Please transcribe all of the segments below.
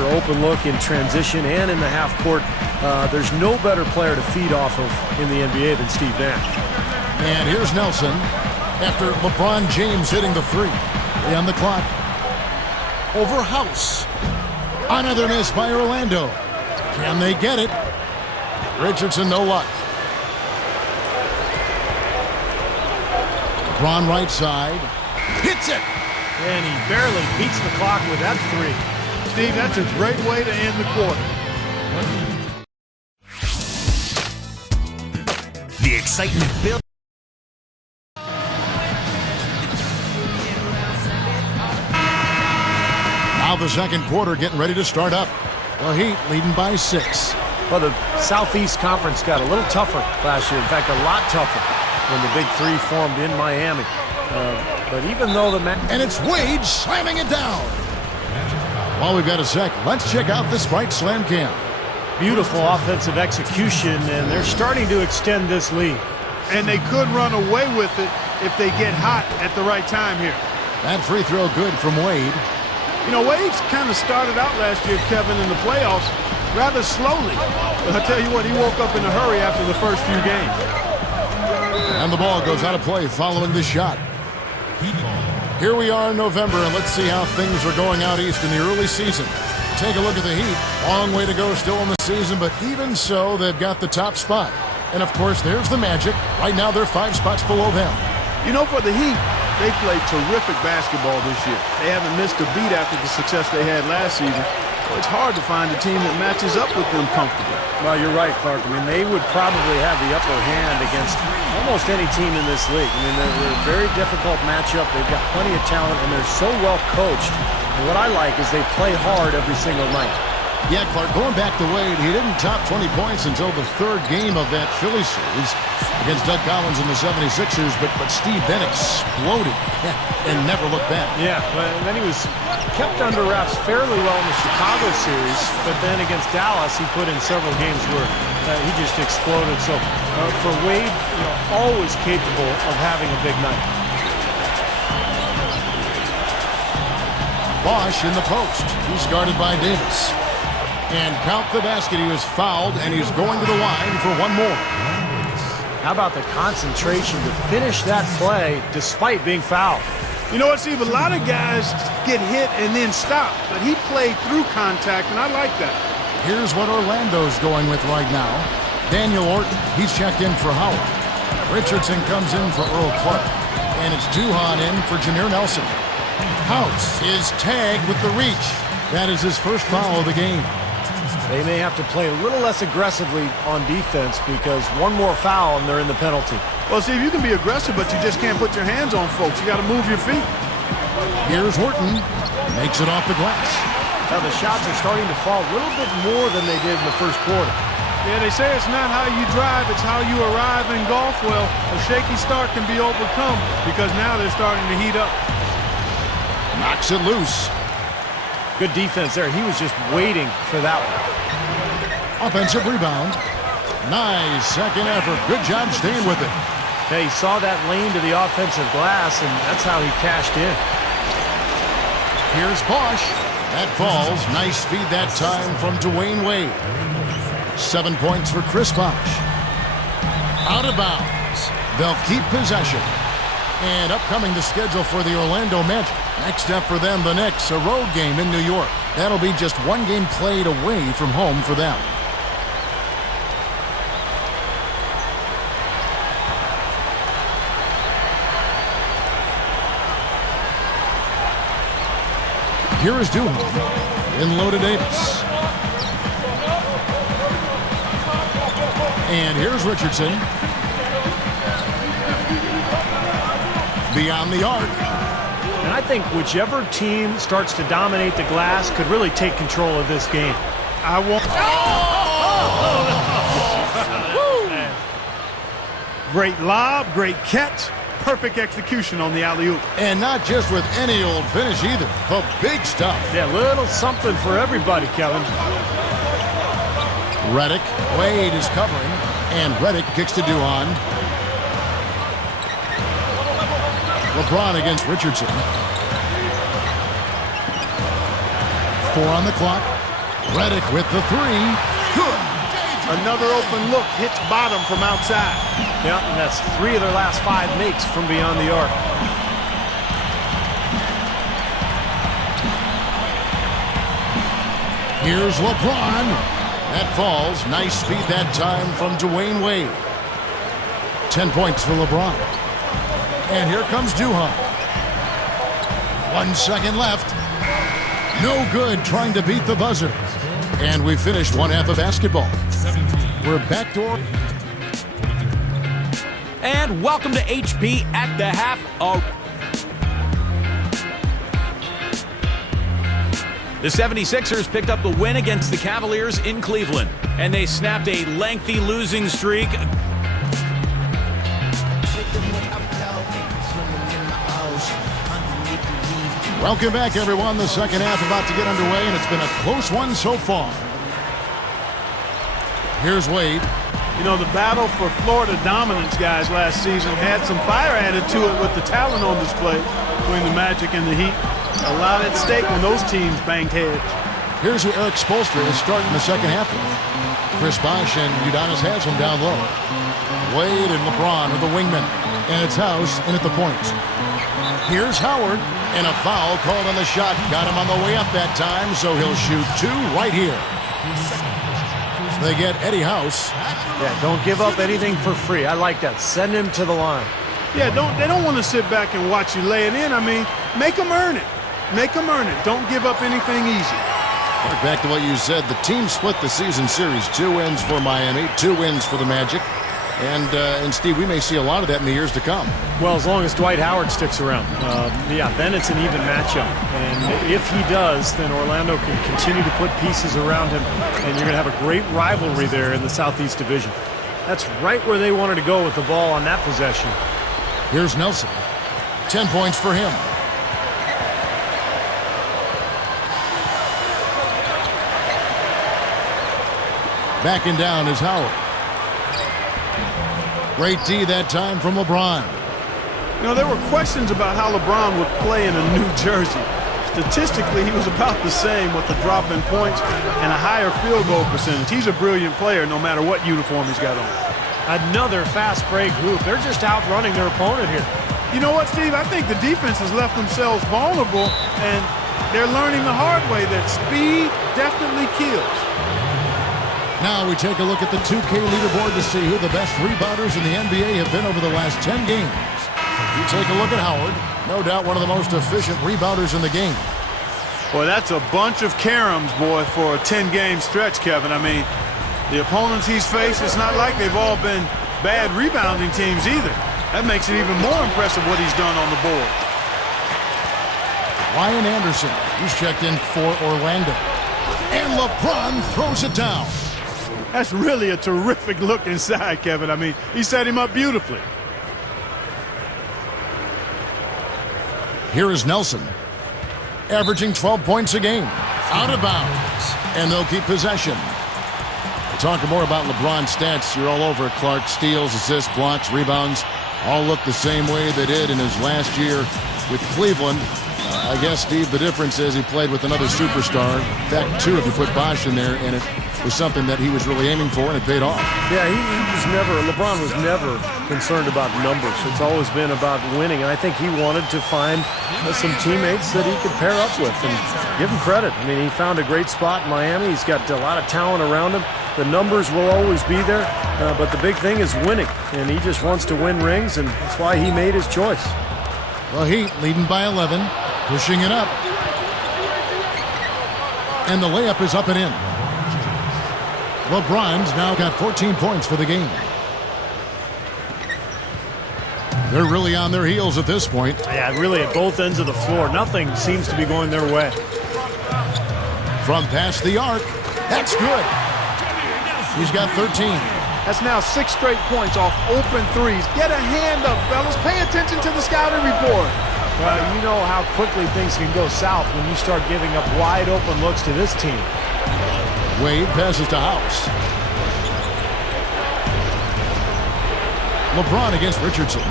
for open look in transition and in the half court. There's no better player to feed off of in the NBA than Steve Nash. And here's Nelson after LeBron James hitting the three. 3 on the clock. Over House. Another miss by Orlando. Can they get it? Richardson, no luck. LeBron right side. Hits it! And he barely beats the clock with that three. Steve, that's a great way to end the quarter. The excitement builds. Now the second quarter getting ready to start up. The Heat leading by 6. Well, the Southeast Conference got a little tougher last year. In fact, a lot tougher when the Big Three formed in Miami. But even though and it's Wade slamming it down. While we've got a sec, let's check out the Sprite Slam Cam. Beautiful offensive execution, and they're starting to extend this lead. And they could run away with it if they get hot at the right time here. That free throw good from Wade. You know, Wade's kind of started out last year, Kevin, in the playoffs rather slowly. But I'll tell you what, he woke up in a hurry after the first few games. And the ball goes out of play following the shot. Here we are in November, and let's see how things are going out east in the early season. Take a look at the Heat. Long way to go still in the season, but even so, they've got the top spot. And, of course, there's the Magic. Right now, they're 5 spots below them. You know, for the Heat, they played terrific basketball this year. They haven't missed a beat after the success they had last season. So it's hard to find a team that matches up with them comfortably. Well, you're right, Clark. I mean, they would probably have the upper hand against almost any team in this league. I mean, they're a very difficult matchup. They've got plenty of talent, and they're so well coached. And what I like is they play hard every single night. Yeah, Clark, going back to Wade, he didn't top 20 points until the 3rd game of that Philly series against Doug Collins and the 76ers, but Steve then exploded and never looked back. Yeah, and then he was kept under wraps fairly well in the Chicago series, but then against Dallas, he put in several games where he just exploded. So for Wade, you know, always capable of having a big night. Bosch in the post. He's guarded by Davis. And count the basket. He was fouled, and he's going to the line for one more. How about the concentration to finish that play despite being fouled? You know what, Steve? A lot of guys get hit and then stop, but he played through contact, and I like that. Here's what Orlando's going with right now. Daniel Orton, he's checked in for Howard. Richardson comes in for Earl Clark. And it's Duhan in for Jameer Nelson. House is tagged with the reach. That is his first foul of the game. They may have to play a little less aggressively on defense because one more foul and they're in the penalty. Well, Steve, you can be aggressive, but you just can't put your hands on folks. You got to move your feet. Here's Horton. Makes it off the glass. Now the shots are starting to fall a little bit more than they did in the first quarter. Yeah, they say it's not how you drive, it's how you arrive in golf. Well, a shaky start can be overcome because now they're starting to heat up. Knocks it loose. Good defense there. He was just waiting for that one. Offensive rebound. Nice second effort. Good job staying with it. Hey, he saw that lane to the offensive glass, and that's how he cashed in. Here's Bosch. That falls. Nice feed that time from Dwayne Wade. 7 points for Chris Bosch. Out of bounds. They'll keep possession. And upcoming the schedule for the Orlando Magic. Next up for them, the Knicks, a road game in New York. That'll be just one game played away from home for them. Here is Duhan in low to Davis. And here's Richardson. Beyond the arc. And I think whichever team starts to dominate the glass could really take control of this game. I want... Great lob, great catch, perfect execution on the alley-oop. And not just with any old finish either. The big stuff. Yeah, little something for everybody, Kevin. Redick. Wade is covering. And Redick kicks to Duhan. LeBron against Richardson. 4 on the clock. Redick with the three. Good. Another open look, hits bottom from outside. Yeah, and that's 3 of their last 5 makes from beyond the arc. Here's LeBron. That falls. Nice feed that time from Dwayne Wade. 10 points for LeBron. And here comes Duhan. 1 second left. No good trying to beat the buzzer. And we finished one half of basketball. We're backdoor. And welcome to HP at the half. The 76ers picked up the win against the Cavaliers in Cleveland, and they snapped a lengthy losing streak. Welcome back, everyone. The second half about to get underway, and it's been a close one so far. Here's Wade. You know, the battle for Florida dominance, guys, last season had some fire added to it with the talent on display between the Magic and the Heat. A lot at stake when those teams banged heads. Here's who Eric Spoelstra is starting the second half with. Chris Bosh and Udonis Haslem down low. Wade and LeBron are the wingmen. And it's House in at the point. Here's Howard. And a foul called on the shot. Got him on the way up that time, so he'll shoot 2 right here. They get Eddie House. Yeah, don't give up anything for free. I like that. Send him to the line. Yeah, they don't want to sit back and watch you lay it in. I mean, make them earn it. Make them earn it. Don't give up anything easy. Back to what you said. The team split the season series. 2 wins for Miami, 2 wins for the Magic. And Steve, we may see a lot of that in the years to come. Well, as long as Dwight Howard sticks around. Yeah, then it's an even matchup. And if he does, then Orlando can continue to put pieces around him, and you're going to have a great rivalry there in the Southeast Division. That's right where they wanted to go with the ball on that possession. Here's Nelson. 10 points for him. Backing down is Howard. Great D that time from LeBron. You know, there were questions about how LeBron would play in a new jersey. Statistically, he was about the same with a drop in points and a higher field goal percentage. He's a brilliant player no matter what uniform he's got on. Another fast break hoop. They're just outrunning their opponent here. You know what, Steve? I think the defense has left themselves vulnerable, and they're learning the hard way that speed definitely kills. Now we take a look at the 2K leaderboard to see who the best rebounders in the NBA have been over the last 10 games. You take a look at Howard, no doubt one of the most efficient rebounders in the game. Boy, that's a bunch of caroms, boy, for a 10-game stretch, Kevin. I mean, the opponents he's faced, it's not like they've all been bad rebounding teams either. That makes it even more impressive what he's done on the board. Ryan Anderson, he's checked in for Orlando. And LeBron throws it down. That's really a terrific look inside, Kevin. I mean, he set him up beautifully. Here is Nelson, averaging 12 points a game. Out of bounds, and they'll keep possession. We're talking more about LeBron's stats. You're all over it, Clark. Steals, assists, blocks, rebounds, all look the same way they did in his last year with Cleveland. I guess, Steve, the difference is he played with another superstar. In fact, 2 if you put Bosh in there, and it was something that he was really aiming for, and it paid off. Yeah, LeBron was never concerned about numbers. It's always been about winning, and I think he wanted to find some teammates that he could pair up with, and give him credit. I mean, he found a great spot in Miami. He's got a lot of talent around him. The numbers will always be there, but the big thing is winning, and he just wants to win rings, and that's why he made his choice. The Heat leading by 11, pushing it up. And the layup is up and in. LeBron's now got 14 points for the game. They're really on their heels at this point. Yeah, really at both ends of the floor. Nothing seems to be going their way. From past the arc, that's good. He's got 13. That's now 6 straight points off open threes. Get a hand up, fellas. Pay attention to the scouting report. Well, you know how quickly things can go south when you start giving up wide open looks to this team. Wade passes to House. LeBron against Richardson.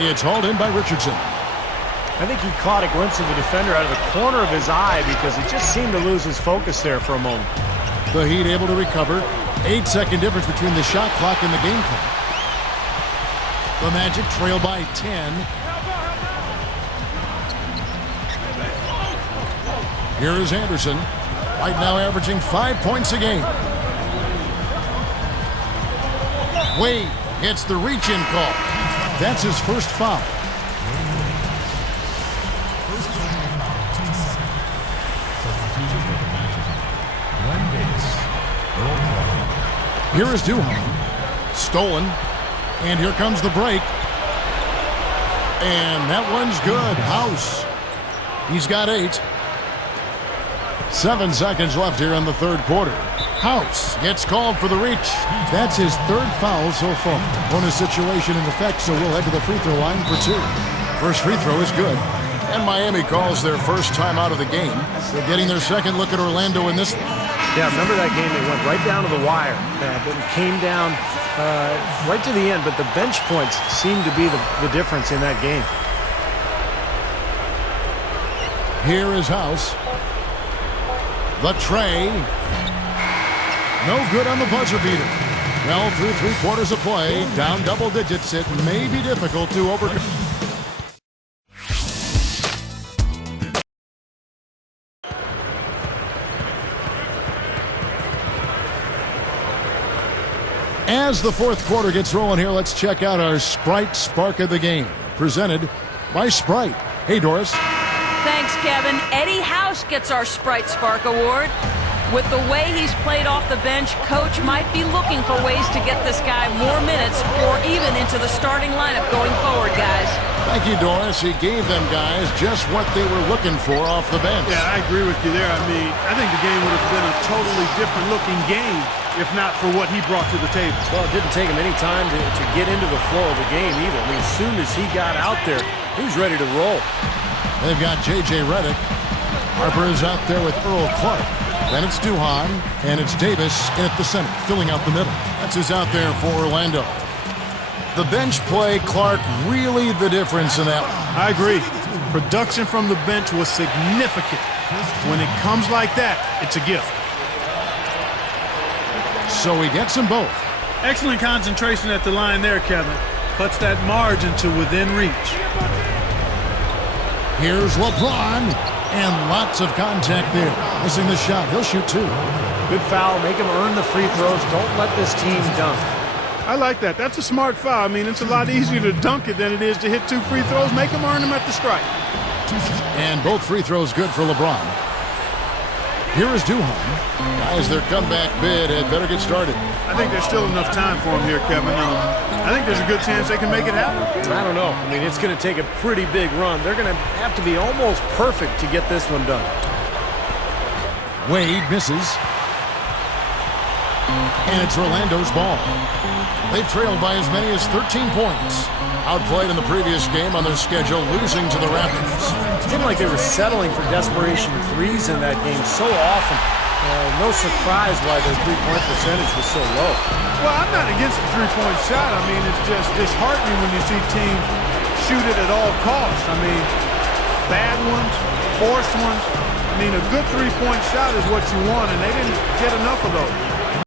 It's hauled in by Richardson. I think he caught a glimpse of the defender out of the corner of his eye because he just seemed to lose his focus there for a moment. The Heat able to recover. 8-second difference between the shot clock and the game clock. The Magic trail by 10. Here is Anderson. Right now averaging 5 points a game. Wade gets the reach-in call. That's his first foul. Here is Duhan. Stolen. And here comes the break. And that one's good. House. He's got 8. 7 seconds left here in the third quarter. House gets called for the reach. That's his third foul so far. Bonus situation in effect, so we'll head to the free throw line for 2. First free throw is good. And Miami calls their first time out of the game. They're getting their second look at Orlando in this one. Yeah, remember that game? They went right down to the wire. But it came down right to the end. But the bench points seemed to be the difference in that game. Here is House. The tray. No good on the buzzer beater. Well, through 3 quarters of play, down double digits, it may be difficult to overcome. As the fourth quarter gets rolling here, let's check out our Sprite Spark of the Game, presented by Sprite. Hey, Doris. Thanks, Kevin. Eddie House gets our Sprite Spark Award. With the way he's played off the bench, Coach might be looking for ways to get this guy more minutes or even into the starting lineup going forward, guys. Thank you, Doris. He gave them guys just what they were looking for off the bench. Yeah, I agree with you there. I mean, I think the game would have been a totally different looking game if not for what he brought to the table. Well, it didn't take him any time to get into the flow of the game either. I mean, as soon as he got out there, he was ready to roll. They've got J.J. Redick. Harper is out there with Earl Clark. Then it's Duhan, and it's Davis in at the center, filling out the middle. That's who's out there for Orlando. The bench play, Clark, really the difference in that one. I agree. Production from the bench was significant. When it comes like that, it's a gift. So he gets them both. Excellent concentration at the line there, Kevin. Puts that margin to within reach. Here's LeBron, and lots of contact there. Missing the shot. He'll shoot 2. Good foul. Make him earn the free throws. Don't let this team dunk. I like that. That's a smart foul. I mean, it's a lot easier to dunk it than it is to hit 2 free throws. Make him earn them at the stripe. And both free throws good for LeBron. Here is Duhan. Guys, their comeback bid had better get started. I think there's still enough time for him here, Kevin. I think there's a good chance they can make it happen. I don't know. I mean, it's going to take a pretty big run. They're going to have to be almost perfect to get this one done. Wade misses. And it's Orlando's ball. They've trailed by as many as 13 points. Outplayed in the previous game on their schedule, losing to the Raptors. It seemed like they were settling for desperation threes in that game so often. No surprise why their three-point percentage was so low. Well, I'm not against the three-point shot. I mean, it's just disheartening when you see teams shoot it at all costs. I mean, bad ones, forced ones. I mean, a good three-point shot is what you want, and they didn't get enough of those.